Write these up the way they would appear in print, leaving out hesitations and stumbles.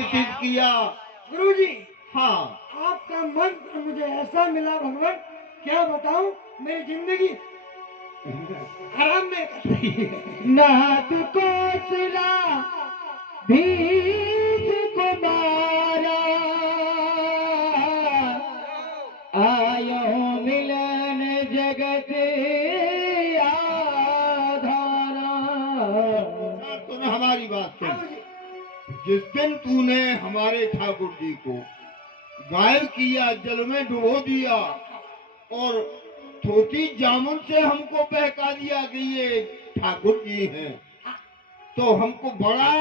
प्रतिष्ठित किया। गुरुजी, हाँ, आपका मंत्र मुझे ऐसा मिला भगवान, क्या बताऊं, मेरी जिंदगी आराम में कट रही है। नाथ कौशला भीष कुमारा आयो मिलन जगत आधारा। सुन हमारी बात हाँ सुन। गुरुजी, जिस दिन तूने हमारे ठाकुर जी को गायब किया, जल में डुबो दिया और छोटी जामुन से हमको बहका दिया कि ये ठाकुर जी हैं, तो हमको बड़ा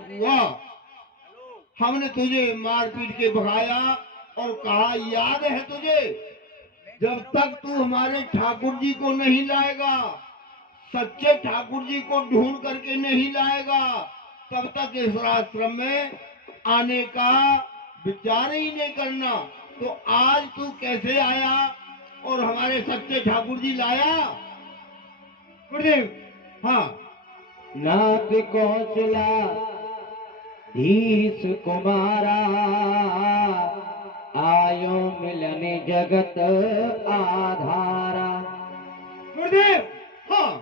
हुआ। हमने तुझे मार पीट के भगाया और कहा, याद है तुझे, जब तक तू हमारे ठाकुर जी को नहीं लाएगा, सच्चे ठाकुर जी को ढूंढ करके नहीं लाएगा, तब तक इस आश्रम में आने का विचार ही नहीं करना। तो आज तू कैसे आया और हमारे सच्चे ठाकुर जी लाया? गुरुदेव, हाँ, नाथ कौशला धीस कुमारा आयो मिलन जगत आधारा। गुरुदेव, हाँ,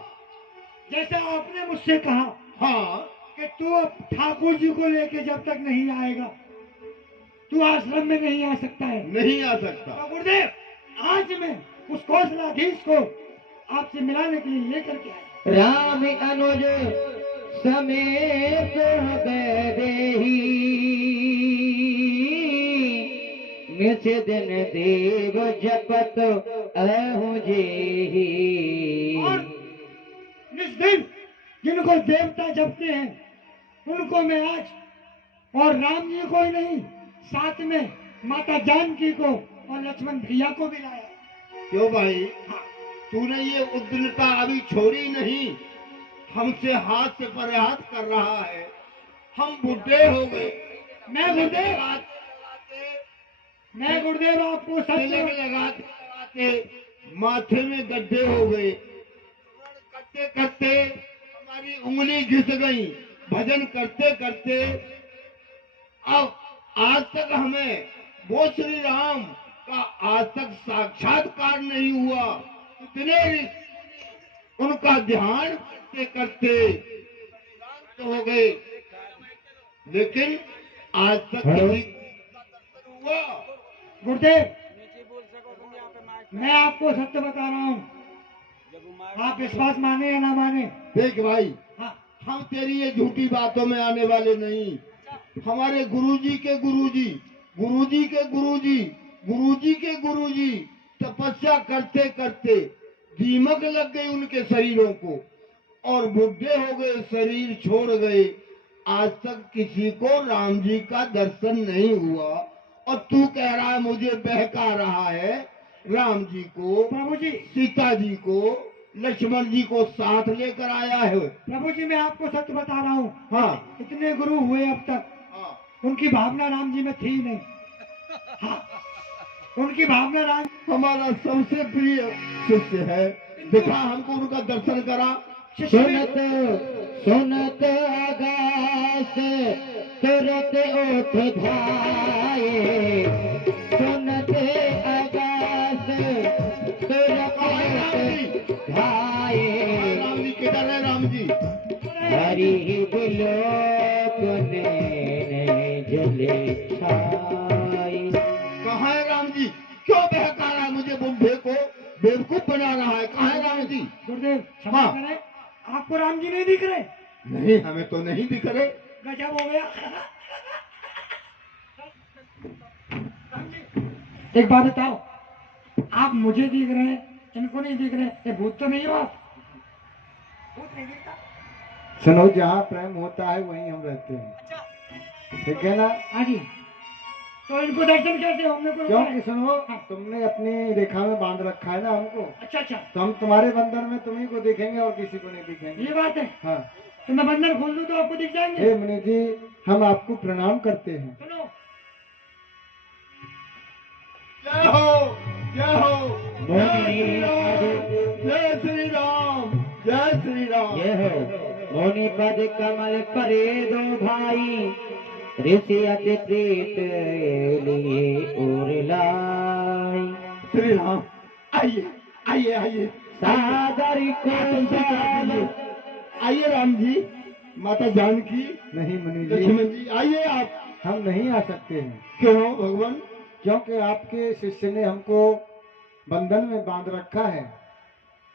जैसा आपने मुझसे कहा हाँ, कि तू अब ठाकुर जी को लेके जब तक नहीं आएगा, तू आश्रम में नहीं आ सकता है। नहीं आ सकता। तो गुरुदेव, आज मैं उस कौशलाधीश को आपसे मिलाने के लिए लेकर के आया। राम अनुज समेत देही निस दिन देव जपत अहु जेही। और निस्दिन जिनको देवता जपते हैं, उनको मैं आज और राम जी को ही नहीं, साथ में माता जानकी को और लक्ष्मण भैया को भी लाया। क्यों भाई, तूने ये उद्दंडता अभी छोड़ी नहीं, हमसे हाथ से प्रयास कर रहा है। हम बुढ़े हो गए। मैं गुरुदेव आपको सच तिलक लगाते लगाते माथे में गड्ढे हो गए। करते करते हमारी उंगली घिस गई। भजन करते करते अब आज तक हमें वो श्री राम का आज तक साक्षात्कार नहीं हुआ। इतने उनका ध्यान करते करते शांत हो गए, लेकिन आज तक किसी का दर्शन हुआ? गुरुदेव, मैं आपको सत्य बता रहा हूँ, आप विश्वास माने या ना माने। देख भाई, हाँ, हम तेरी ये झूठी बातों में आने वाले नहीं। हमारे गुरुजी के गुरुजी, गुरुजी के गुरुजी, गुरुजी के गुरुजी तपस्या करते करते दीमक लग गई उनके शरीरों को और बुढ़े हो गए, शरीर छोड़ गए। आज तक किसी को राम जी का दर्शन नहीं हुआ और तू कह रहा है मुझे बहका रहा है। राम जी को, प्रभु जी, सीता जी को, लक्ष्मण जी को साथ लेकर आया है। प्रभु जी, मैं आपको सत्य बता रहा हूँ। हाँ, इतने गुरु हुए अब तक, हाँ, उनकी भावना राम जी में थी ही नहीं। हाँ, उनकी भावना राम, हमारा सबसे प्रिय शिष्य है। दिखा हमको उनका दर्शन करा। सुनत सुनत आगास तुरत उठ धाये। सुनत आगास तुरत उठ धाये। राम जी किधर है? राम जी हरि बिलोक ने जले छाई। कहाँ है? राम जी क्यों बहका रहा है मुझे? बुढ़े को बेवकूफ बना रहा है। कहाँ है राम जी? गुरुदेव क्षमा हाँ। करें, आपको राम जी नहीं दिख रहे? नहीं, हमें तो नहीं दिख रहे। गजब हो गया। राम जी, एक बात बताओ, आप मुझे दिख रहे हैं, इनको नहीं दिख रहे, ये भूत तो नहीं हो आप? भूत नहीं दिखता? सुनो, जहाँ प्रेम होता है वहीं हम रहते हैं, ठीक है ना? हाँ जी, तो इनको दर्शन कैसे होंगे? क्योंकि सुनो, तुमने अपनी रेखा में बांध रखा है ना हमको, अच्छा अच्छा, तो हम तुम्हारे बंधन में तुम्ही को दिखेंगे और किसी को नहीं दिखेंगे। ये बात है। हाँ, तो मैं बंधन खोल दूं तो आपको दिख जाएंगे? हे मुनि जी, हम आपको प्रणाम करते हैं। सुनो, जय हो, जय हो, जय मुनि श्री राम, जय श्री राम, जय श्री राम। यह मुनि पद कमल परे दो भाई, ऋषि अति प्रीत लिए और लाई। श्री राम, आइए आइए आइए सागर को आइए आइए राम जी, माता जानकी, नहीं मुनि जी, लक्ष्मण जी, आइए आप। हम नहीं आ सकते हैं क्यों भगवान? क्योंकि आपके शिष्य ने हमको बंधन में बांध रखा है,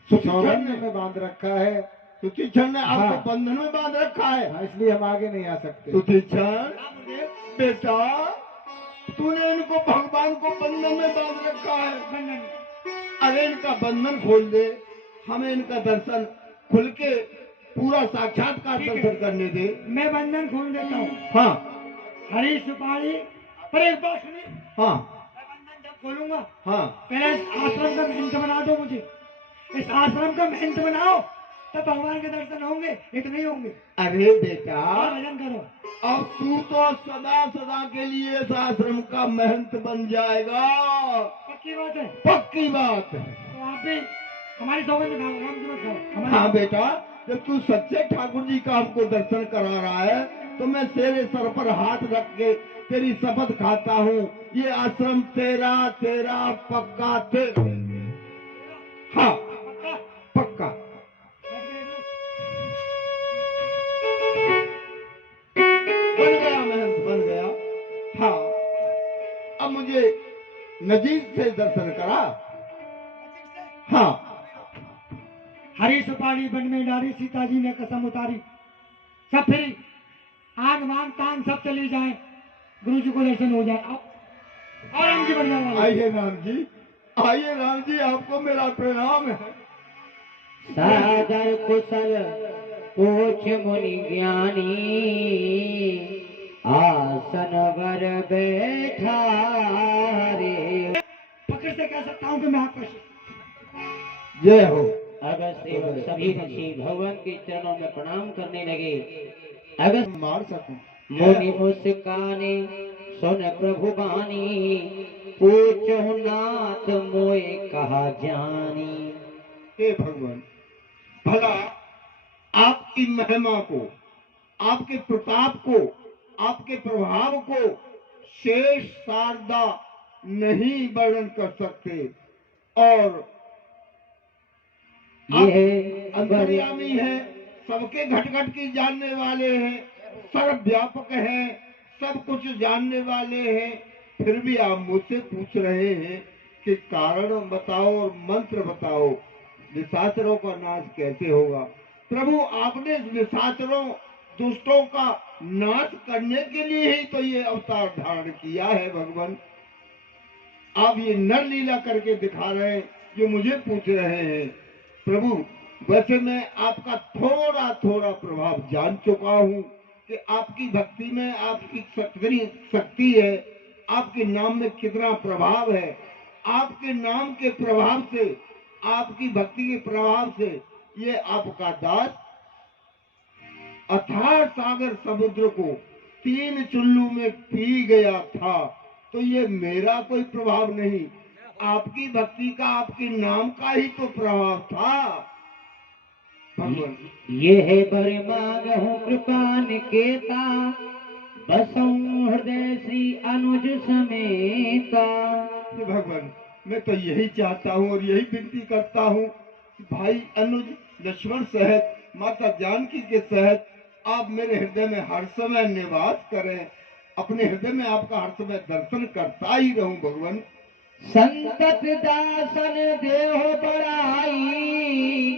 सुचिक्षण सौगंध ने में बांध रखा है। सुचिक्षण ने आपको हाँ। बंधन में बांध रखा है। हाँ, इसलिए हम आगे नहीं आ सकते। सुचिक्षण बेटा, तूने इनको भगवान को बंधन में बांध रखा है। बंधन अरे इनका बंधन खोल दे, हमें इनका दर्शन खुल के पूरा साक्षात्कार ठीक है। दर्शन करने दे। मैं बंधन खोल देता हूँ। हाँ हरी सुपारी पर एक बात सुनिए, हाँ मैं बंधन जब खोलूंगा हाँ, पहले इस आश्रम का महंत बना दो मुझे। इस आश्रम का महंत बनाओ तब भगवान के दर्शन होंगे, एक नहीं होंगे। अरे बेटा, और भजन करो। अब तू तो सदा सदा के लिए इस आश्रम का महंत बन जाएगा। पक्की बात है। पक्की बात है। तो आप भी हमारी सौगंध खाओ, राम जी मत खाओ। हाँ बेटा, जब तू सच्चे ठाकुर जी का हमको दर्शन करा रहा है तो मैं तेरे सर पर हाथ रख के तेरी शपथ खाता हूँ, ये आश्रम तेरा तेरा पक्का तेरा। हाँ पक्का? पक्का। बन गया महंत, बन गया। हाँ, अब मुझे नजीक से दर्शन करा। हाँ, हरी सुपारी वन में डाली, सीता जी ने कसम उतारी। सब फिर आग मांग तांग सब चली जाए, गुरु जी को दर्शन हो जाए। आओ और राम जी बढ़ जाओ। आइए राम जी, आइए राम जी, आपको मेरा प्रणाम है। सागर कुशल पूछ मुनि ज्ञानी, आसन वर बैठा रे। पकड़ से कह सकता हूँ कि मैं आपका शिष्य। जय हो। अगस्त एवं सभी ऋषि भगवान के चरणों में प्रणाम करने लगे। अगस्त मार सकूं। मुनि मुस्काने सुन प्रभु बानी, पूछो नाथ मोए कहा जानी। हे भगवान, भला आपकी महिमा को, आपके प्रताप को, आपके प्रभाव को शेष शारदा नहीं वर्णन कर सकते। और आप अंतर्यामी है, सबके घट घट की जानने वाले हैं, सर्वव्यापक हैं, सब कुछ जानने वाले हैं, फिर भी आप मुझसे पूछ रहे हैं कि कारण बताओ और मंत्र बताओ, निशाचरों का नाश कैसे होगा। प्रभु, आपने निशाचरों दुष्टों का नाश करने के लिए ही तो ये अवतार धारण किया है। भगवान, आप ये नर लीला करके दिखा रहे हैं जो मुझे पूछ रहे हैं। प्रभु, वैसे मैं आपका थोड़ा थोड़ा प्रभाव जान चुका हूँ कि आपकी भक्ति में आपकी कितनी शक्ति है, आपके नाम में कितना प्रभाव है। आपके नाम के प्रभाव से, आपकी भक्ति के प्रभाव से ये आपका दास अथाह सागर समुद्र को 3 चुल्लू में पी गया था। तो ये मेरा कोई प्रभाव नहीं, आपकी भक्ति का, आपके नाम का ही तो प्रभाव था। भगवान, ये है बर मांगहु कृपा निकेता, बसऊं हृदय श्री अनुज समेता। भगवान, मैं तो यही चाहता हूँ और यही विनती करता हूँ कि भाई अनुज लक्ष्मण सहित, माता जानकी के सहित आप मेरे हृदय में हर समय निवास करें। अपने हृदय में आपका हर समय दर्शन करता ही रहूं। भगवान, संतत दासन देह बड़ाई,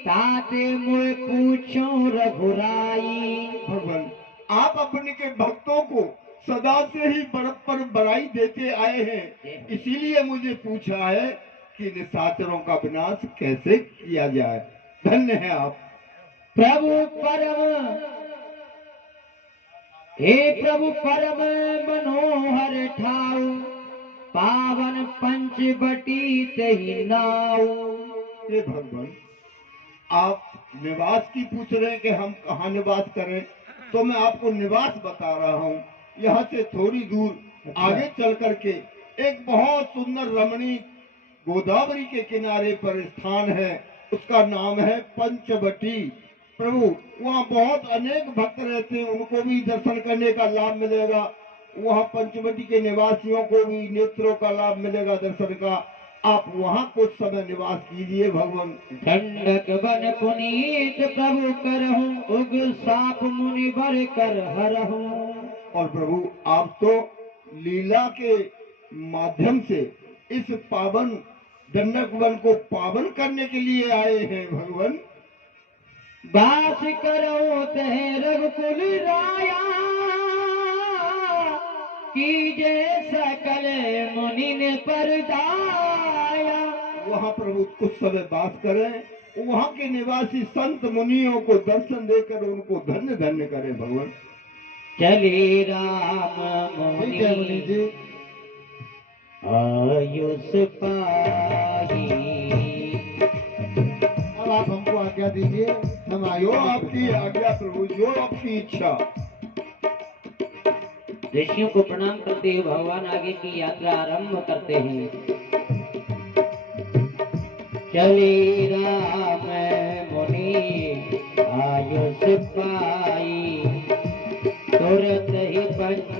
ताते मुझ पूछो रघुराई। भगवान, आप अपने के भक्तों को सदा से ही बड़प्पर बड़ाई देते आए हैं, इसीलिए मुझे पूछा है कि निशाचरों का विनाश कैसे किया जाए। धन्य है आप। प्रभु परम, हे प्रभु परम मनोहर ठाऊ, पावन पंचवटी तही नाऊ। हे भगवान, आप निवास की पूछ रहे हैं कि हम कहाँ निवास करें, तो मैं आपको निवास बता रहा हूँ। यहाँ से थोड़ी दूर आगे चल करके एक बहुत सुंदर रमणीक गोदावरी के किनारे पर स्थान है, उसका नाम है पंचवटी। प्रभु वहाँ बहुत अनेक भक्त रहते हैं, उनको भी दर्शन करने का लाभ मिलेगा। वहाँ पंचवटी के निवासियों को भी नेत्रों का लाभ मिलेगा दर्शन का। आप वहाँ कुछ समय निवास कीजिए भगवान। दंडक बन पुनीत प्रभु करहूं, उग साप मुनि बर कर हरहूं। और प्रभु आप तो लीला के माध्यम से इस पावन दंडक वन को पावन करने के लिए आए हैं भगवान। बास करो तह रघुकुल राया, कीजे सकल मुनि ने परदाया। वहाँ प्रभु कुछ समय वास करें, वहाँ के निवासी संत मुनियों को दर्शन देकर उनको धन्य धन्य करें भगवान। चले राम ठीक है मुनि जी। आयुष पाही। अब आप हमको आज्ञा दीजिए, हम जो आयो आपकी आज्ञा प्रभु, जो आपकी इच्छा। ऋषियों को प्रणाम करते हुए भगवान आगे की यात्रा आरंभ करते हैं। चले राम मुनि आयुष पाई, तुरत ही पंच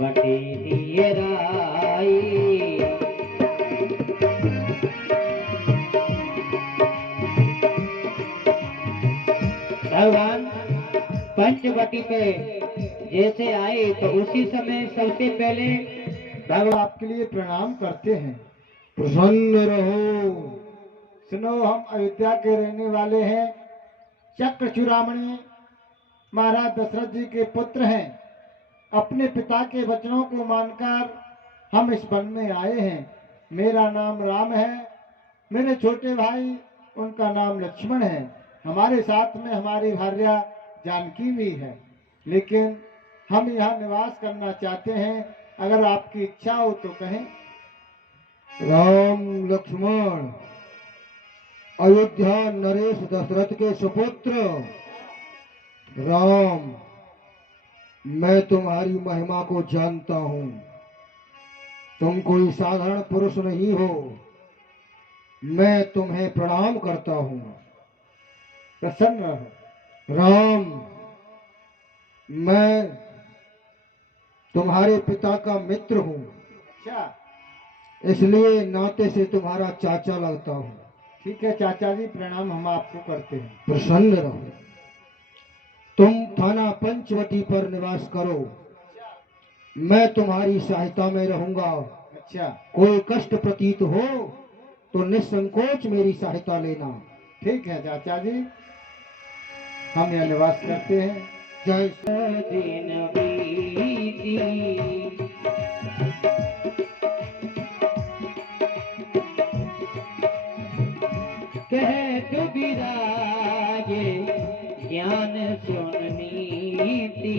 बटी दिए राई। भगवान पंचवटी पे जैसे आए तो उसी समय सबसे पहले भगवान आपके लिए प्रणाम करते हैं। प्रसन्न रहो। सुनो, हम अयोध्या के रहने वाले हैं, चक्र चूड़ामणि महाराज दशरथ जी के पुत्र हैं। अपने पिता के वचनों को मानकर हम इस वन में आए हैं। मेरा नाम राम है, मेरे छोटे भाई उनका नाम लक्ष्मण है। हमारे साथ में हमारी भार्या जानकी भी है, लेकिन हम यहाँ निवास करना चाहते हैं। अगर आपकी इच्छा हो तो कहें। राम लक्ष्मण, अयोध्या नरेश दशरथ के सुपुत्र राम, मैं तुम्हारी महिमा को जानता हूँ। तुम कोई साधारण पुरुष नहीं हो। मैं तुम्हें प्रणाम करता हूँ। प्रसन्न रहो। राम, मैं तुम्हारे पिता का मित्र हूँ, अच्छा, इसलिए नाते से तुम्हारा चाचा लगता हूँ। ठीक है चाचा जी, प्रणाम हम आपको करते हैं। प्रसन्न रहो। तुम थाना पंचवटी पर निवास करो, मैं तुम्हारी सहायता में रहूंगा। अच्छा, कोई कष्ट प्रतीत हो तो निसंकोच मेरी सहायता लेना। ठीक है चाचा जी, हम यहाँ निवास करते हैं। जय दिन बीती, कह तू बिरागे ज्ञान सुननीति।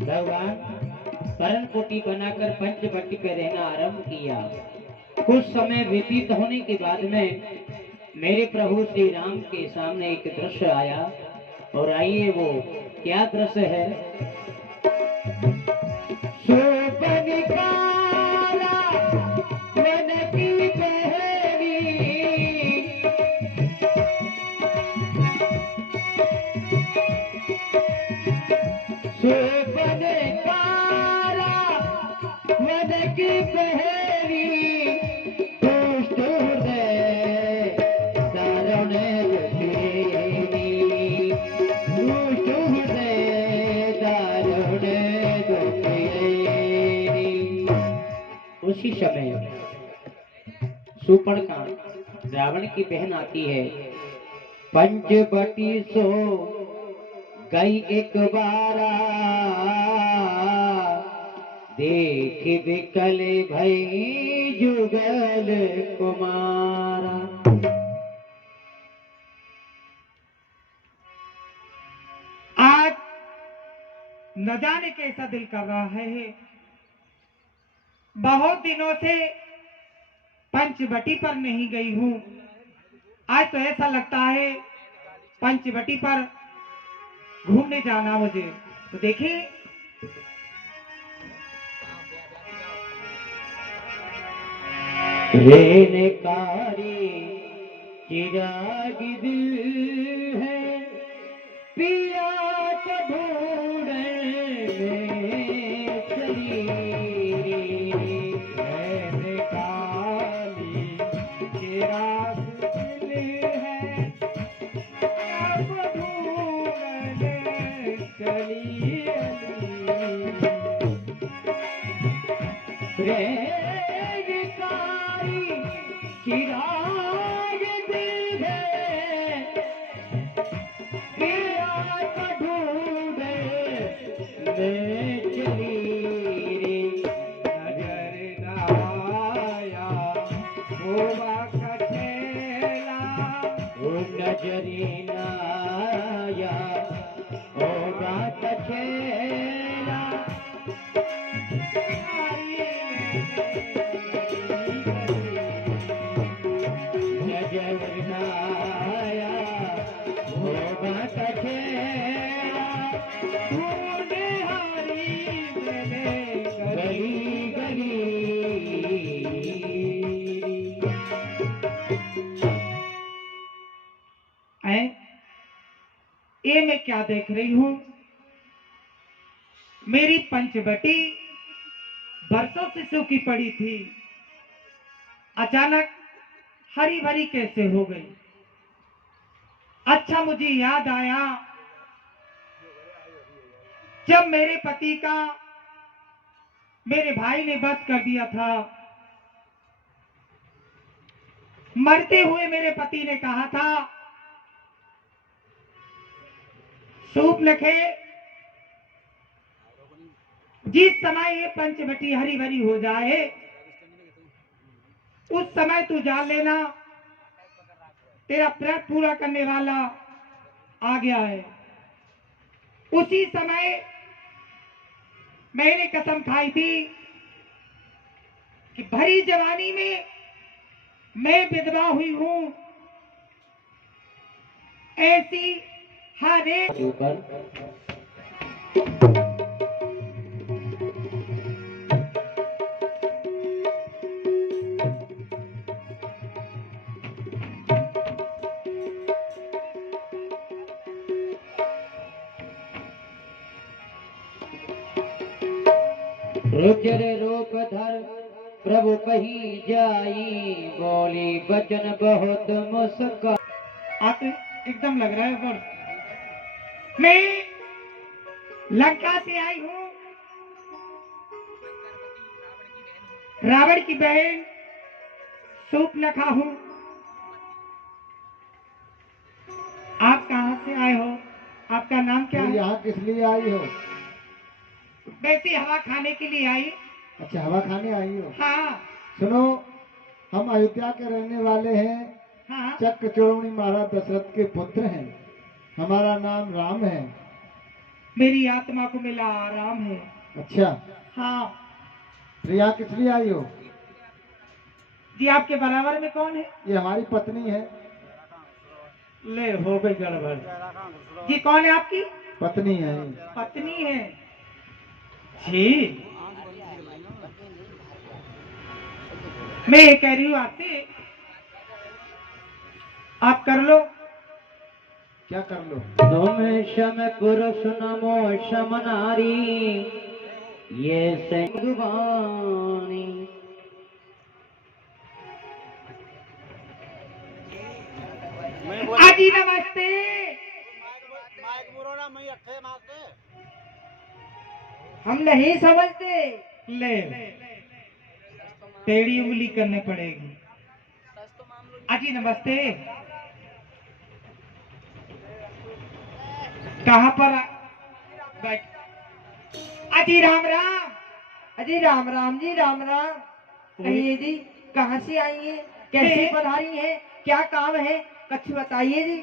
भगवान परमकोटि बनाकर पंचवटी पे रहना आरंभ किया। कुछ समय व्यतीत होने के बाद में मेरे प्रभु श्री राम के सामने एक दृश्य आया, और आइए वो क्या दृश्य है। सोपनिकारा वन की पहली, सोपनिकारा वन की पहली, दुष्ट हृदय दारुण दुखेरी, दुष्ट हृदय दारुण दुखेरी। उसी समय सुपर्णखा रावण की बहन आती है। पंचवटी सो गई एक बारा, देख विकल भई जुगल कुमारा। आज न जाने कैसा दिल कर रहा है। बहुत दिनों से पंचवटी पर नहीं गई हूँ। आज तो ऐसा लगता है पंचवटी पर घूमने जाना मुझे। तो देखिए रेनकारी चिराग दिल है पिया को ढूंढने में चली रेनकारी चिराग दिल है पिया को ढूंढने चली रेनकारी चिराग दिल है पिया को ढूंढने में चली नजर नाया होवा कछेला नजरी नाया होगा कछेरा नजर नाया होगा कछेरा ढूंढे हारी मैंने गली गली ये मैं क्या देख रही हूँ? मेरी पंचवटी बरसों से सूखी पड़ी थी, अचानक हरी भरी कैसे हो गई? अच्छा मुझे याद आया जब मेरे पति का मेरे भाई ने वध कर दिया था। मरते हुए मेरे पति ने कहा था, सूप नखे जिस समय ये पंचवटी हरी भरी हो जाए उस समय तू जान लेना तेरा व्रत पूरा करने वाला आ गया है। उसी समय मैंने कसम खाई थी कि भरी जवानी में मैं विधवा हुई हूं, ऐसी हर एक ऊपर रुचर रूप धर प्रभु कही जाई बोली बचन बहुत मुस्का आप एकदम लग रहा है। पर मैं लंका से आई हूँ, रावण की बहन सूप नखा हूँ। आप कहाँ से आए हो? आपका नाम क्या तुम है? यहाँ किस लिए आई हो? वैसे हवा खाने के लिए आई। अच्छा, हवा खाने आई हो। हाँ सुनो, हम अयोध्या के रहने वाले हैं, हाँ। चक्र चूड़ामणि महाराज दशरथ के पुत्र हैं। हमारा नाम राम है। मेरी आत्मा को मिला आराम है। अच्छा, हाँ तो यहाँ किस लिए आई हो? जी आपके बराबर में कौन है? ये हमारी पत्नी है। ले हो गई गड़बड़। जी कौन है आपकी? पत्नी है। पत्नी है जी। मैं ये कह रही हूँ आपसे, आप कर लो। क्या कर लो? तुम शम पुरुष नमो शम नारी ये संगवानी आजी नमस्ते। हम नहीं समझते। ले टेढ़ी उंगली करने पड़ेगी। आजी नमस्ते। कहाँ पर बैठ? अजी राम राम। अजी राम राम जी, राम राम। कहिए जी, कहाँ से आई हैं? कैसे पधारी हैं? क्या काम है? कुछ बताइए जी।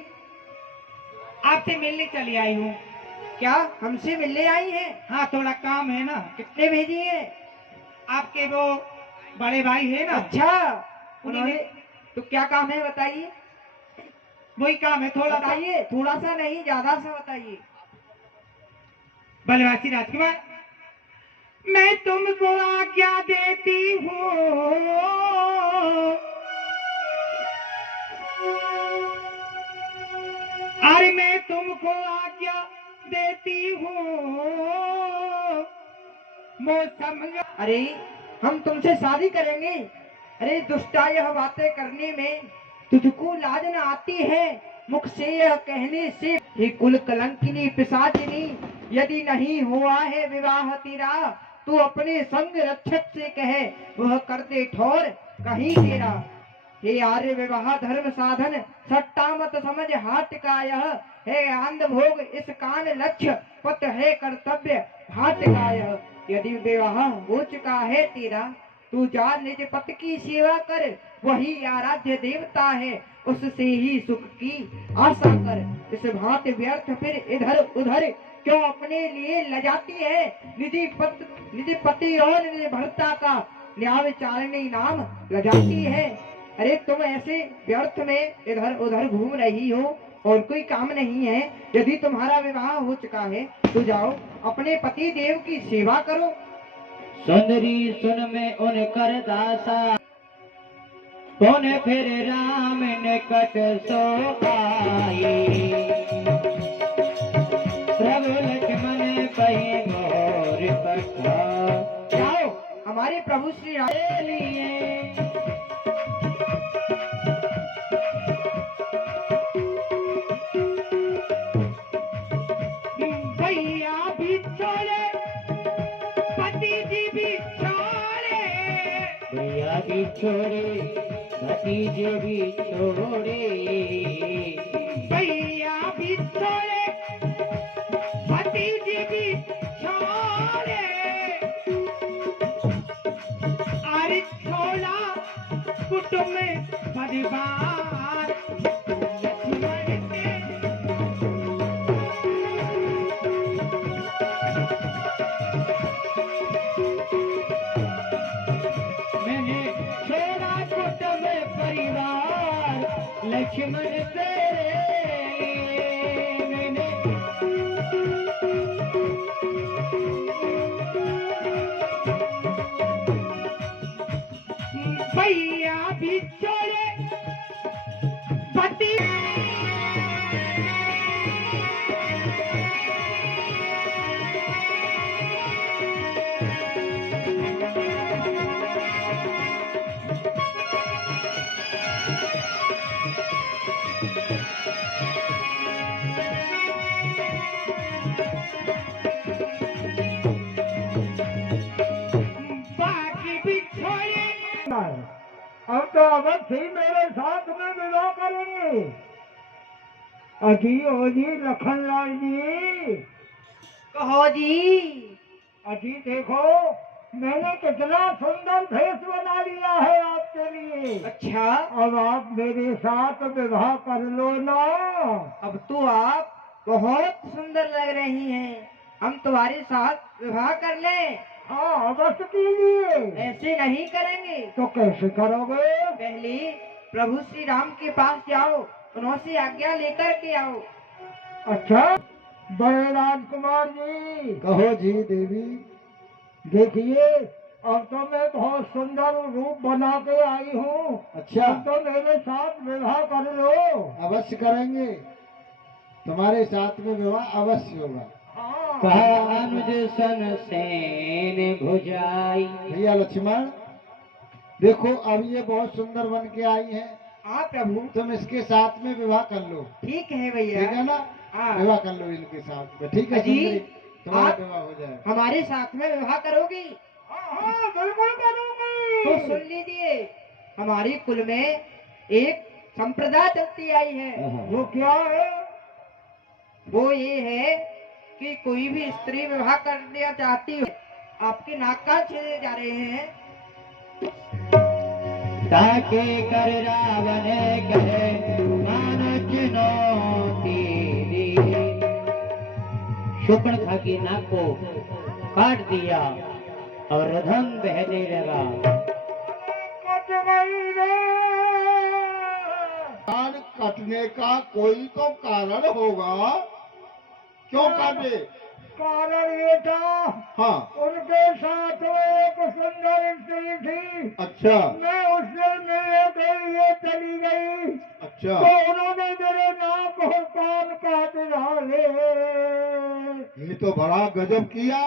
आपसे मिलने चली आई हूँ। क्या हमसे मिलने आई हैं? हाँ थोड़ा काम है ना। कितने भेजी हैं? आपके वो बड़े भाई है ना, अच्छा, उन्होंने तो क्या काम है बताइए। वही काम है। थोड़ा सा बताइए, थोड़ा सा नहीं ज्यादा सा बताइए। बलवासी राजकुमार, मैं तुमको आज्ञा देती हूँ अरे मैं तुमको आज्ञा देती हूँ, मौसम। अरे हम तुमसे शादी करेंगे। अरे दुष्टा, यह बातें करने में तुझको लाज न आती है? मुख से यह कहने से, हे कुल कलंकिनी पिशाचिनी, यदि नहीं हुआ है विवाह तेरा तो अपने संग रक्षक से कहे, वह कर दे ठोर कहीं तेरा। हे आर्य विवाह धर्म साधन, सट्टा मत समझ हाट का यह है आनंद भोग, इस कान लक्ष्य पत है कर्तव्य घाट का यह। यदि विवाह हो चुका है तेरा तू जा निज पति की सेवा कर, वही आराध्य देवता है, उससे ही सुख की आशा कर। इस भांति व्यर्थ फिर इधर उधर क्यों अपने लिए लजाती है? निज पति और निज भर्ता का न्याय चालनी नाम लजाती है। अरे तुम ऐसे व्यर्थ में इधर उधर घूम रही हो और कोई काम नहीं है। यदि तुम्हारा विवाह हो चुका है तो जाओ अपने पति देव की सेवा करो। सुंदरी सुन में उन कर दासा, पुन फिर राम निकट सो आए। प्रभु लक्ष्मण पहि मोर पठा, जाओ हमारे प्रभु श्री राम के लिए भैया भी छोड़े, पति जी भी छोड़े, भैया भी छोड़े भतीजे भी छोड़े। भैया भी छोड़े, पति जी भी छोड़े। अरे छोड़ा कुटुंब परिवार, लक्ष्मण के मैंने छोड़ा कुटुंब परिवार, लक्ष्मण तेरे मैंने भैया भी छोड़े, पति बाकी भी छोड़े। अब तो अवश्य ही मेरे साथ में विवाह करेंगे। अजी ओ जी लखन लाल जी, कहो जी। अजी देखो मैंने कितना सुंदर भेष बना लिया है आपके लिए। अच्छा, अब आप मेरे साथ विवाह कर लो ना। अब तो आप बहुत सुंदर लग रही हैं, हम तुम्हारे साथ विवाह कर लें? हाँ अवश्य कीजिए। ऐसे नहीं करेंगे। तो कैसे करोगे? पहले प्रभु श्री राम के पास जाओ, उनसे आज्ञा लेकर के आओ। अच्छा बड़े राजकुमार जी। कहो जी देवी। देखिए अब तो मैं बहुत सुंदर रूप बना के आई हूँ। अच्छा अब तो मेरे साथ विवाह कर लो। अवश्य करेंगे, तुम्हारे साथ में विवाह अवश्य होगा। हाँ। कहा अनुज सन सेन भुजाई। भैया लक्ष्मण देखो अब ये बहुत सुंदर बन के आई है, हाँ प्रभु। तुम इसके साथ में विवाह कर लो। ठीक है ठीक भैया। है ना? हाँ। विवाह कर लो इनके साथ में। ठीक है अजी, सुंदरी, तुम्हारा आप- विवाह हो जाए। हमारे साथ में विवाह करोगी? हाँ बिल्कुल करूंगी। तो सुन लीजिए, हमारी कुल में एक संप्रदाय चलती आई है। वो क्या है? वो ये है कि कोई भी स्त्री विवाह करना चाहती हो, आपके नाक कान छेदे जा रहे हैं। ताके कर रावण कहे मान चुनौती दी। शूर्पणखा की नाक को काट दिया और रधम बहने लगा। कट गई रे। कान कटने का कोई तो कारण होगा। क्यों काटे? कारण ये था, हाँ, उनके साथ वो एक सुंदर स्त्री थी। अच्छा मैं उससे मिलने के लिए चली गई अच्छा। तो उन्होंने मेरे नाक और कान काट डाले। ये तो बड़ा गजब किया।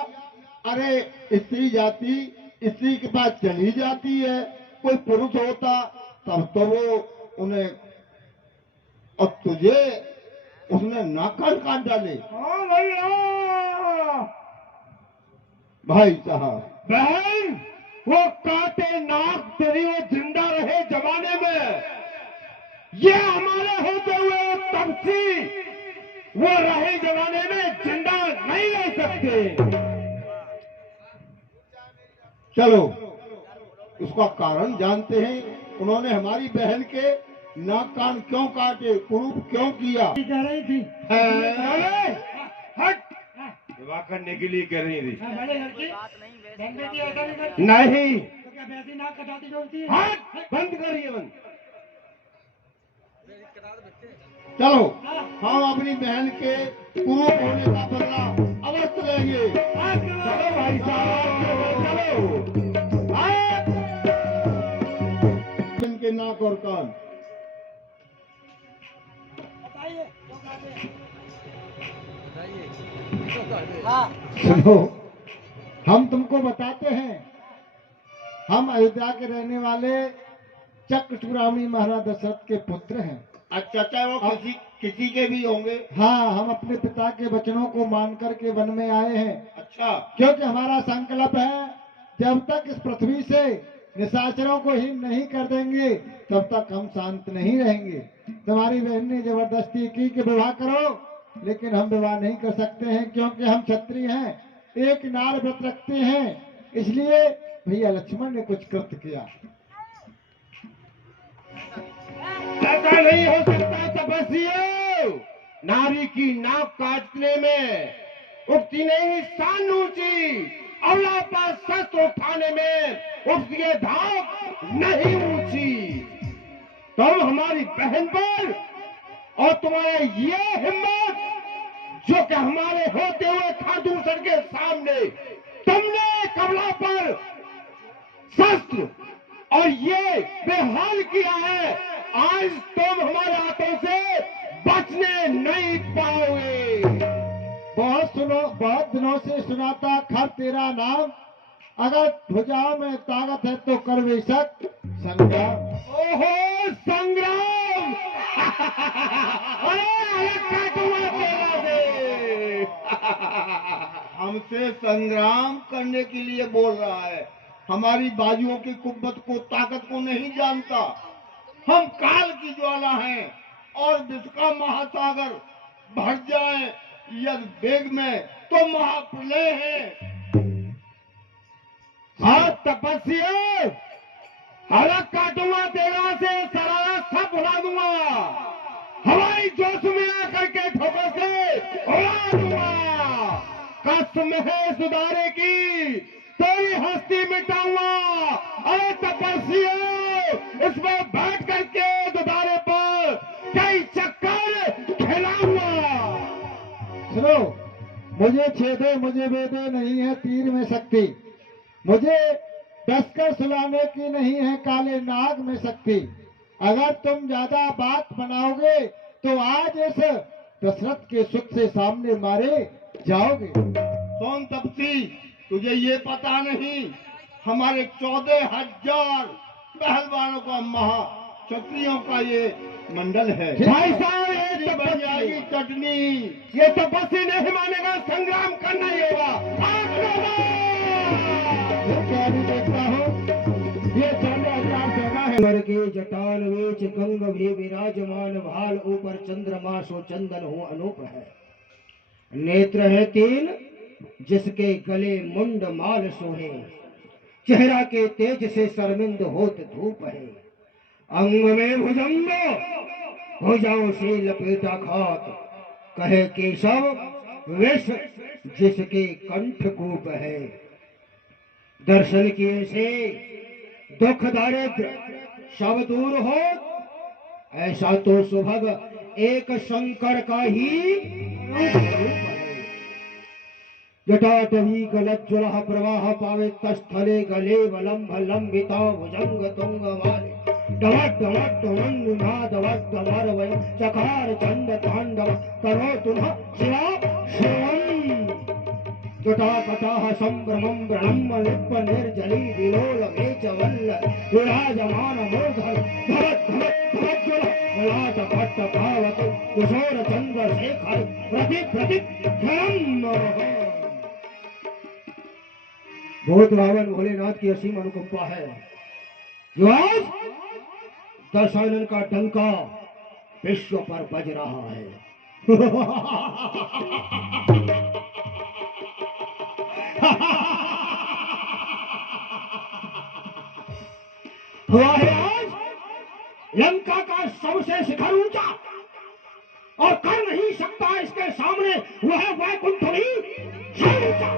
अरे स्त्री जाति स्त्री के पास चली जाती है, कोई पुरुष होता तब तो वो उन्हें, और तुझे उसने नाक कान काट डाले। हाँ भैया। भाई साहब, बहन, वो काटे नाक तेरी वो जिंदा रहे जमाने में, ये हमारे होते हुए तपसी वो रहे जमाने में जिंदा नहीं रह सकते। चलो उसका कारण जानते हैं। उन्होंने हमारी बहन के नाक कान क्यों काटे, कुरूप क्यों किया? कह रही थी हट, विवाह करने के लिए कह रही थी। बड़े लड़की ऐसा नहीं करती। नहीं, तो क्या वैसी नाक कटाती जोड़ती है? हट, बंद करिए बंद। चलो हम अपनी बहन के कुरूप होने का बदला अवश्य लेंगे। चलो भाई साहब, चलो। इनके नाक और कान। सुनो, हम तुमको बताते हैं, हम अयोध्या के रहने वाले चक्र चूड़ामणि महाराज दशरथ के पुत्र हैं। अच्छा, चाहे वो किसी के भी होंगे। हाँ, हम अपने पिता के वचनों को मान करके वन में आए हैं, अच्छा, क्योंकि हमारा संकल्प है जब तक इस पृथ्वी से निशाचरों को हीन नहीं कर देंगे तब तक हम शांत नहीं रहेंगे। तुम्हारी बहन ने जबरदस्ती की कि विवाह करो, लेकिन हम विवाह नहीं कर सकते हैं क्योंकि हम क्षत्रिय हैं, एक नार व्रत रखते हैं। इसलिए भैया लक्ष्मण ने कुछ कृत्य किया। ऐसा नहीं हो सकता तपस्वियों। नारी की नाक काटने में उठती नहीं शान ऊंची, अवला पर शस्त्र उठाने में उठती है धाक नहीं ऊंची। तुम हमारी बहन पर और तुम्हारे ये हिम्मत जो कि हमारे होते हुए खादूसर के सामने तुमने कमला पर शस्त्र और ये बेहाल किया है, आज तुम हमारे हाथों से बचने नहीं पाओगे। बहुत दिनों से सुनाता खर तेरा नाम, अगर भुजाओं में ताकत है तो कर बेशक संग्राम। ओहो संग्राम। अरे अलग काटूंगा तेरा से। हमसे संग्राम करने के लिए बोल रहा है। हमारी बाजुओं की कुव्वत को, ताकत को नहीं जानता। हम काल की ज्वाला हैं और विश्व का महासागर भर जाए यदि वेग में तो महाप्रलय है। हाँ तपस्या, अलग काटूंगा तेरा से, सारा सब उड़ा दूंगा, हवाई जोश में आकर के ठोकर से उड़ा दूंगा। कसम है सुधारे की, तेरी हस्ती मिटाऊंगा। अरे तपस्या, इसमें बैठ करके दुधारे पर कई चक्कर खिलाऊंगा। सुनो, मुझे छेदे मुझे वेदे नहीं है तीर में शक्ति, मुझे डसकर सुलाने की नहीं है काले नाग में शक्ति। अगर तुम ज्यादा बात बनाओगे तो आज इस दशरथ के सुख से सामने मारे जाओगे। सोन तपसी, तुझे ये पता नहीं हमारे 14,000 पहलवानों का महा क्षत्रियों का ये मंडल है। भाई साहब, ये बन जाएगी चटनी। ये तपस्वी नहीं मानेगा, संग्राम करना ही होगा। क्या अभी देखता हूँ, ये 14,000 सेना है। स्वर के जटान वेच गंग भी विराजमान, भाल ऊपर चंद्रमा सो चंदन हो अनूप है। नेत्र है 3 जिसके गले मुंड माल सोहे, चेहरा के तेज से शर्मिंद होत धूप है। अंग में भुजंग भुजाओं से लपेटा खात, कहे केशव विष जिसके कंठ कूप है। दर्शन किए से दुख दारिद्र सब दूर हो, ऐसा तो सुभग एक शंकर का ही रूप है। जटाटवी गलज्ज्वलः प्रवाह पावे तस्थले गले वलंभ लंबिता भुजंग तुंग माले डवट डवट निनाद वट मरवय चकार चंड तांडव करो तुनः शिवा शिवम जटाकटाः संभ्रमं व्रणम लिप्प निर्जली विलोल वेच वल्ल विराजमान मूर्धन धवत धवत धवज्ज्वल ललाट पट्ट पावत किशोर चंद्र शेखर प्रति प्रति ध्यान बहुत रावण भोलेनाथ की असीम अनुकंपा है जो आज दशानन का डंका विश्व पर बज रहा है। हुआ है आज लंका का सबसे शिखर ऊंचा और कर नहीं सकता इसके सामने वह वैकुंठ भी ऊंचा।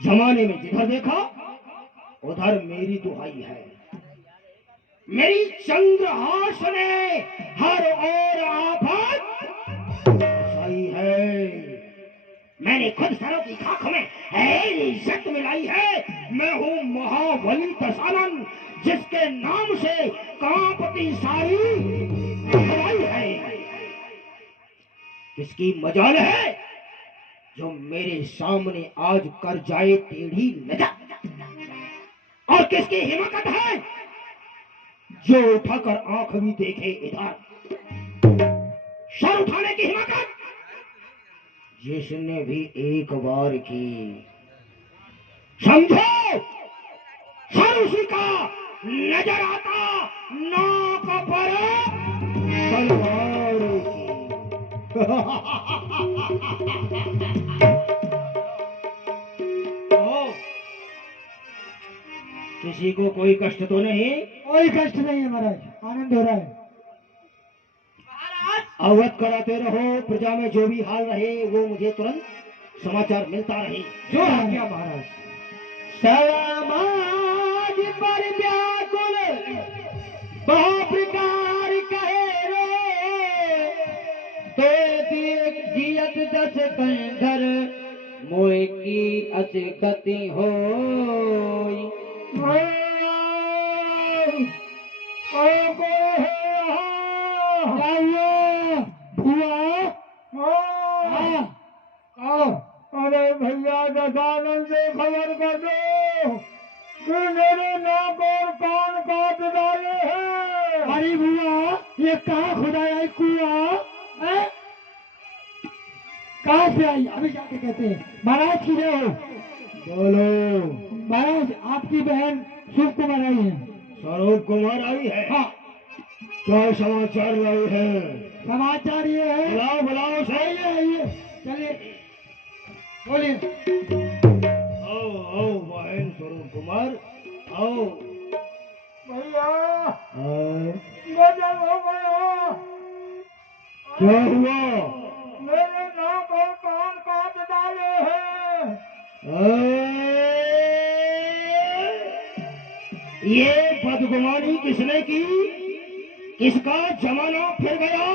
जमाने में जिधर देखा उधर मेरी दुहाई है, मेरी चंद्रहास ने हर ओर आफत बरसाई है। मैंने खुद सरों की खाक में इज्जत मिलाई है। मैं हूँ महाबली दशानन जिसके नाम से कांपती सारी हवाई है। किसकी मजाल है जो मेरे सामने आज कर जाए टेढ़ी नजर, और किसकी हिम्मत है जो उठाकर आंख भी देखे इधर। सर उठाने की हिम्मत जिसने भी एक बार की, समझो सर उसी का नजर आता नाक पर तलवार की। किसी को कोई कष्ट तो नहीं? कोई कष्ट नहीं है महाराज, आनंद हो रहा है। अवगत कराते रहो, प्रजा में जो भी हाल रहे वो मुझे तुरंत समाचार मिलता रहे। जो आज्ञा महाराज। समाज पर व्याकुल बहु प्रकार कहे रे, तो जियत दस कंधर मोए की अचकति होई। अरे भैया दशानंद से खबर कर दो कि मेरे नाक और कान काट डाले हैं। अरे भुआ ये कहाँ खुदाया कुआ है? कहाँ से आई? अभी जाके कहते हैं। महाराज की जय हो। बोलो। महाराज आपकी बहन शिव कुमार आई है। स्वरूप कुमार आई है? हाँ। क्या समाचार लाई है? समाचार ये है। बुलाओ बुलाओ सही है। आइए चलिए बोलिए। आओ आओ बहन स्वरूप कुमार आओ। भैया आओ। गजब हो गया। क्या हुआ? मेरे नाक और कान काट डाले हैं। ये बदगुमानी किसने की? किसका जमाना फिर गया?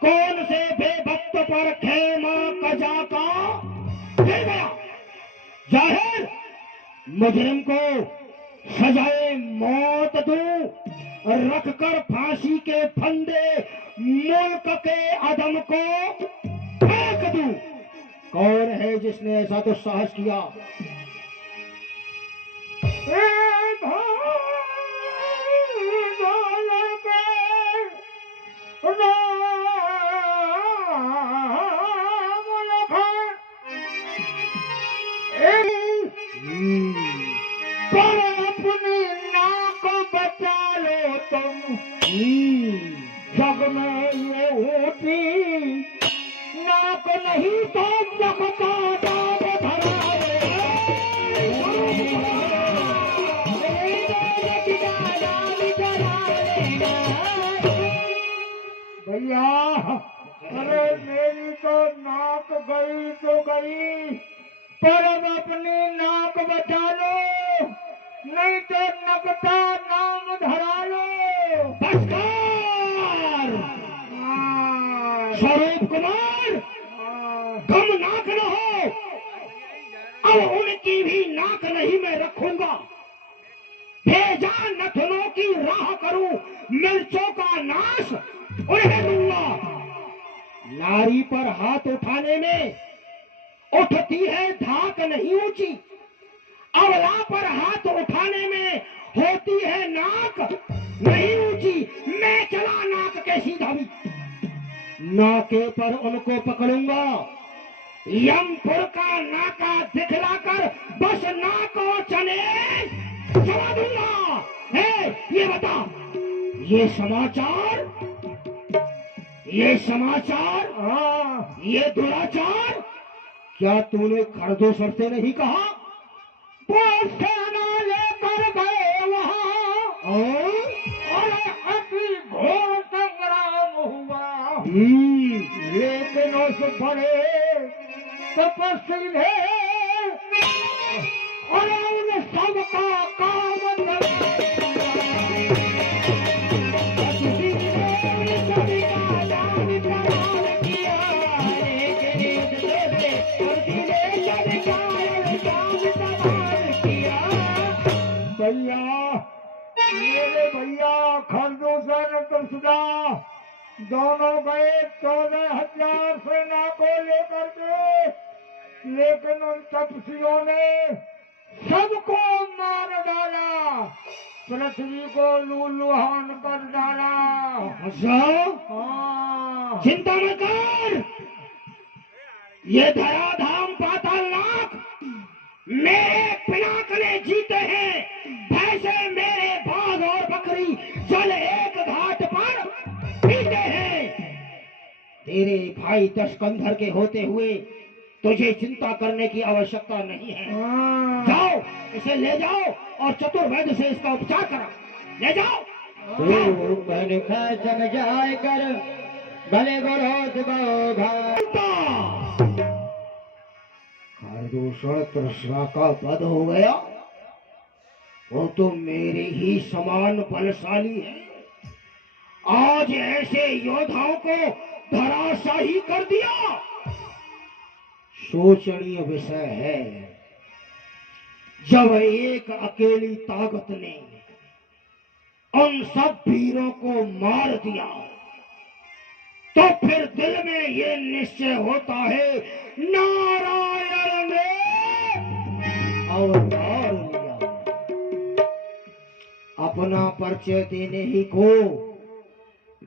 कौन से बेभक्त पर खेमा कजा का फिर गया? जाहिर मुजरिम को सजाए मौत दूं, रख कर फांसी के फंदे मुल्क के अदम को फेंक दूं। कौन है जिसने ऐसा तो साहस किया? पर अपनी नाक बचा लो तुम। जग में ये ऊंची नाक नहीं तो लगता दाम धरा भैया। अरे मेरी तो नाक गई तो गई, पर अब अपनी नाक बचा लो, नहीं तो नकटा नाम धरा लो। बसकर स्वरूप कुमार गम नाक न हो, अब उनकी भी नाक नहीं मैं रखूंगा। भेजा नथनों की राह करूं, मिर्चों का नाश उन्हें दूंगा। नारी पर हाथ उठाने में उठती है धाक नहीं ऊंची, अबला पर हाथ उठाने में होती है नाक नहीं ऊंची। मैं चला नाक के सीधा भी, नाके पर उनको पकड़ूंगा। यमपुर का नाका दिखलाकर बस नाको चने चला दूंगा। ये बता, ये समाचार, हाँ, ये दुराचार क्या तूने खरदूसर से नहीं कहा? वो सेना लेकर गए वहां और अति घोर संग्राम हुआ। लेकिन उस बड़े तपस्वी ने और उन सबका काम भैया खरदूसर कृष्णा दोनों गए 14,000 सेना को लेकर के, लेकिन उन तपस्वियों ने सबको मार डाला, पृथ्वी को लूलुहान कर डाला। हाँ, चिंता मत कर, ये धराधाम पातालनाथ मेरे पिनाक ने जीते हैं। भैंसे मेरे बाघ और बकरी जल एक घाट पर पीते हैं। तेरे भाई दशकंधर के होते हुए तुझे चिंता करने की आवश्यकता नहीं है। जाओ, इसे ले जाओ और चतुर्वेद से इसका उपचार करा। ले जाओ। समझाए कर भले खरदूसर तृष्णा का वध हो गया, वो तो मेरे ही समान बलशाली है। आज ऐसे योद्धाओं को धराशाही कर दिया, शोचनीय विषय है। जब एक अकेली ताकत ने उन सब वीरों को मार दिया, तो फिर दिल में ये निश्चय होता है, नारायण ने अवतार लिया। अपना परिचय देने ही को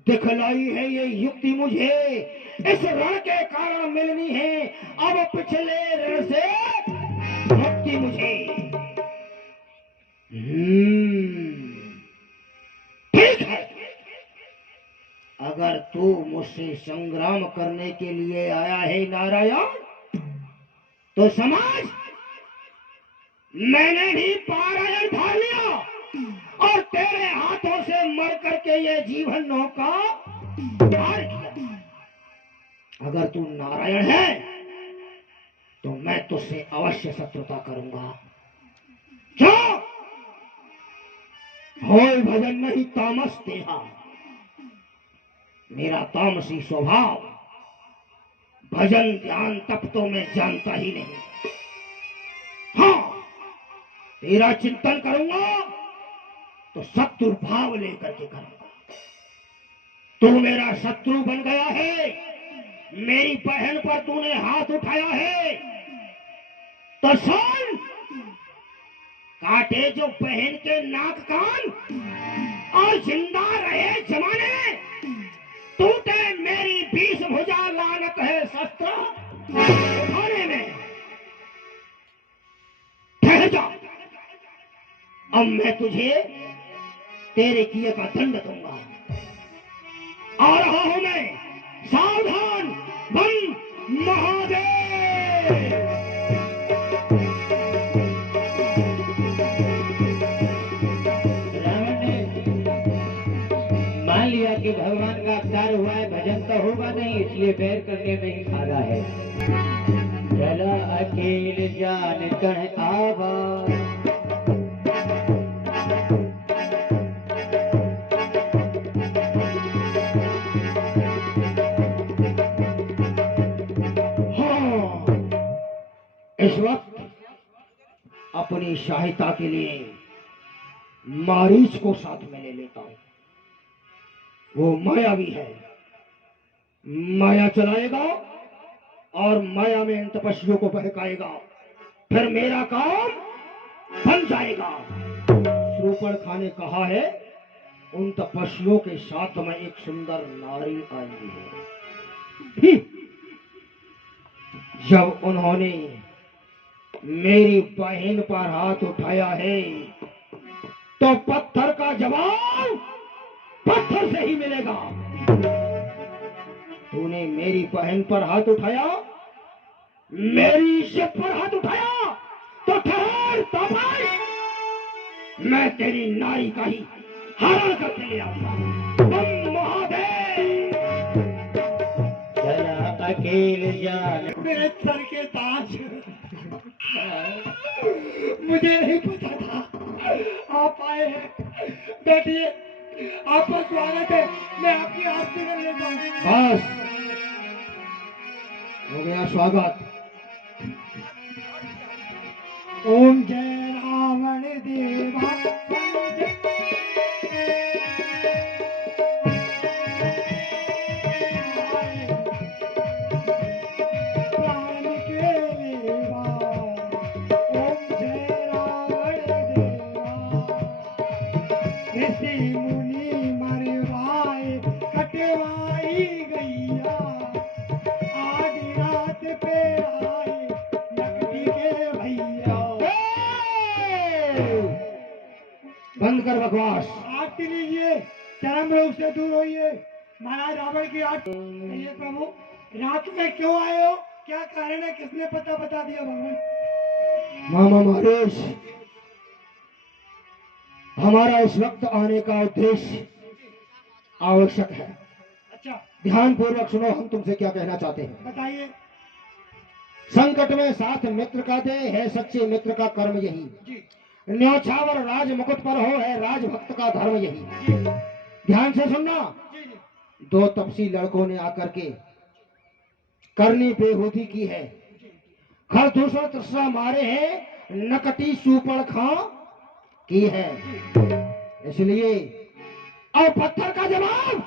दिखलाई है ये युक्ति मुझे, इस रण के कारण मिलनी है। अब पिछले रण से मुक्ति मुझे। ठीक है, अगर तू मुझसे संग्राम करने के लिए आया है नारायण, तो समझ मैंने भी पारायण धार लिया और तेरे हाथों से मर करके ये जीवन नौका पार किया। अगर तू नारायण है तो मैं तुझसे अवश्य शत्रुता करूंगा। क्यों? होय भजन नहीं तामस तेहा, मेरा तामसी स्वभाव, भजन ध्यान तप तो मैं जानता ही नहीं। हाँ, तेरा चिंतन करूंगा तो शत्रु भाव लेकर के करूंगा। तू मेरा शत्रु बन गया है, मेरी बहन पर तूने हाथ उठाया है, तो सुन, काटे जो बहन के नाक कान और जिंदा रहे जमाने, टूटे मेरी 20 भुजा, लानत है शस्त्र उठाने में। ठहर जा, अब मैं तुझे तेरे किए का दंड दूंगा। आ रहा हूं मैं, सावधान बन महादेव। रावण ने मान लिया कि भगवान का अवतार हुआ है, भजन तो होगा नहीं, इसलिए बैर करने में ही फायदा है। चला अकेल जान कण आवा, हाँ, इस वक्त अपनी सहायता के लिए मारीच को साथ में ले लेता हूं। वो मायावी है, माया चलाएगा और माया में इन तपस्वियों को बहकाएगा, फिर मेरा काम बन जाएगा। शूर्पणखा ने कहा है उन तपस्वियों के साथ में एक सुंदर नारी आई है। जब उन्होंने मेरी बहन पर हाथ उठाया है तो पत्थर का जवाब पत्थर से ही मिलेगा। तूने मेरी बहन पर हाथ उठाया, मेरी इज्जत पर हाथ उठाया, तो ठहर तपाई, मैं तेरी नारी का ही हरण करके ले आऊंगा। तुम महादेव जरा अकेले जान मेरे सर के ताज, मुझे नहीं पता था आप आए हैं। बैठिए, आपका स्वागत है। मैं आपकी आरती कर लेता हूँ। बस हो गया स्वागत। ओम जय रावण देवा प्राण के लेवा। ओम जय रावण देवा, ऋषि मुनि मरवाए कटवाई गैया, आधी रात पे आए नकदी के भैया। बंद कर बकवास। आरती लीजिए, चरम रोग से दूर होइए। महाराज रावण की आरती। ये प्रभु, रात में क्यों आए हो? क्या कारण है? किसने पता बता दिया भगवान? मामा महाराज, हमारा इस वक्त आने का उद्देश्य आवश्यक है। अच्छा, ध्यान पूर्वक सुनो, हम तुमसे क्या कहना चाहते हैं। बताइए संकट में साथ मित्र का दे, है सच्चे मित्र का कर्म यही। जी। न्योछावर राज मुकुट पर हो, है राजभक्त का धर्म यही। जी ध्यान से सुनना। जी जी। दो तपसी लड़कों ने आकर के करनी बेहूदी की है, खर दूसरा तृष्णा मारे हैं, नकटी शूर्पणखा की है। इसलिए और पत्थर का जवाब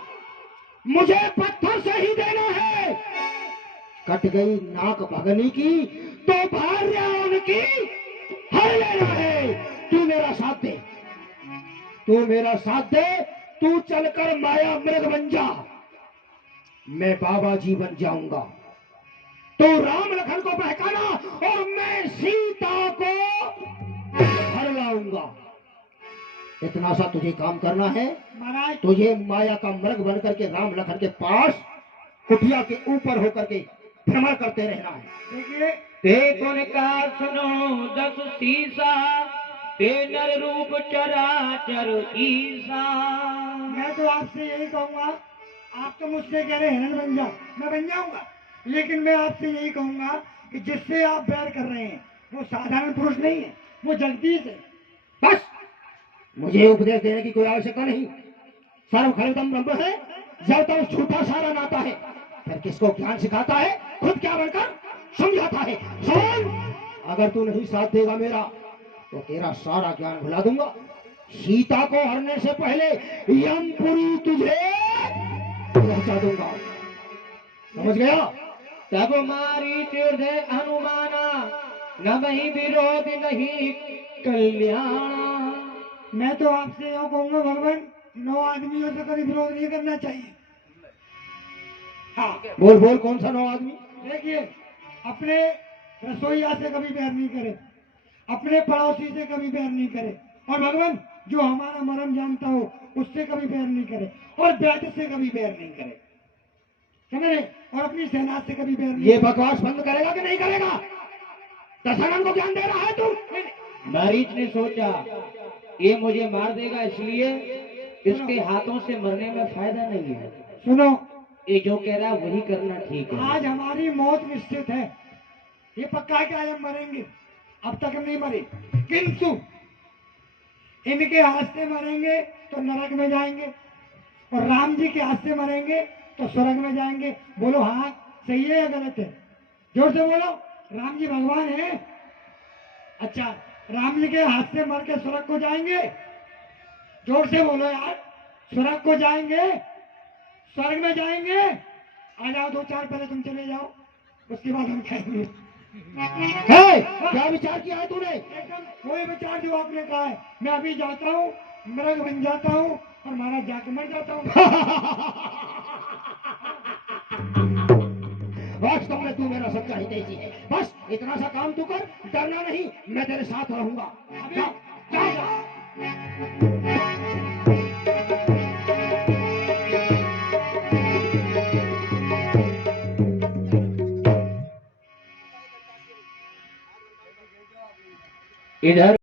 मुझे पत्थर से ही देना है। कट गई नाक भगनी की तो भार्या उनकी हर लेना है। तू मेरा साथ दे, तू मेरा साथ दे, तू चलकर माया मृग बन जा, मैं बाबा जी बन जाऊंगा। तो राम लखन को बहकाना और मैं सीता को हर लाऊंगा। इतना सा तुझे काम करना है। महाराज, तुझे माया का मृग बनकर के राम लखन के पास कुटिया के ऊपर होकर के भ्रमण करते रहना है। देखिए, ते पुन का सुनो दस सीसा, ते नर रूप चराचर ईसा। मैं तो आपसे यही कहूंगा, आप तो मुझसे कह रहे हैं हिरण बन जाओ, मैं बन जाऊंगा, लेकिन मैं आपसे यही कहूंगा कि जिससे आप बैर कर रहे हैं वो साधारण पुरुष नहीं है, वो जगदीश है। बस मुझे उपदेश देने की कोई आवश्यकता नहीं। सर्व खलुदम ब्रह्म है, जब तक छूटा सारा नाता है, फिर किसको ज्ञान सिखाता है, खुद क्या बनकर समझाता है। सुन, अगर तू नहीं साथ देगा मेरा तो तेरा सारा ज्ञान भुला दूंगा। सीता को हरने से पहले यमपुरी तुझे पहुंचा दूंगा, समझ गया। तब मारी तीर्थ हनुमाना, न वही विरोध नहीं कल्याण। मैं तो आपसे यह कहूंगा भगवान, 9 आदमियों से कभी विरोध नहीं करना चाहिए। हाँ, बोल बोल, कौन सा 9 आदमी? देखिए, अपने रसोईया से कभी बैर नहीं करे, अपने पड़ोसी से कभी बैर नहीं करे, और भगवान जो हमारा मरम जानता हो उससे कभी बैर नहीं करे, और वैद्य से कभी बैर नहीं करे, समझे? और अपनी सेना से कभी बैर नहीं ये बकवास बंद करेगा कि नहीं करेगा? दशरथ को ज्ञान दे रहा है तू? मारीच ने सोचा ये मुझे मार देगा, इसलिए इसके हाथों से मरने में फायदा नहीं है। सुनो, ये जो कह रहा है वही करना ठीक है। आज हमारी मौत निश्चित है, ये पक्का है कि आज हम मरेंगे। अब तक नहीं मरे, किंतु इनके हाथ से मरेंगे तो नरक में जाएंगे, और राम जी के हाथ से मरेंगे तो स्वर्ग में जाएंगे। बोलो हाँ सही है या गलत है? जोर से बोलो। राम जी भगवान है। अच्छा, राम जी के हाथ से मर के स्वर्ग को जाएंगे? जोर से बोलो यार, स्वर्ग को जाएंगे, स्वर्ग में जाएंगे। आ जाओ, 2-4 पहले तुम चले जाओ, उसके बाद हम खाएंगे। क्या विचार किया है तूने? एकदम वही विचार जो आपने कहा है। मैं अभी जाता हूँ, मृग बन जाता हूँ और महाराज जाके मर जाता हूँ। वास्तव में तू मेरा सच्चा हितैषी है। बस इतना सा काम तू कर, डरना नहीं, मैं तेरे साथ रहूंगा। जा, जा, जा। इधर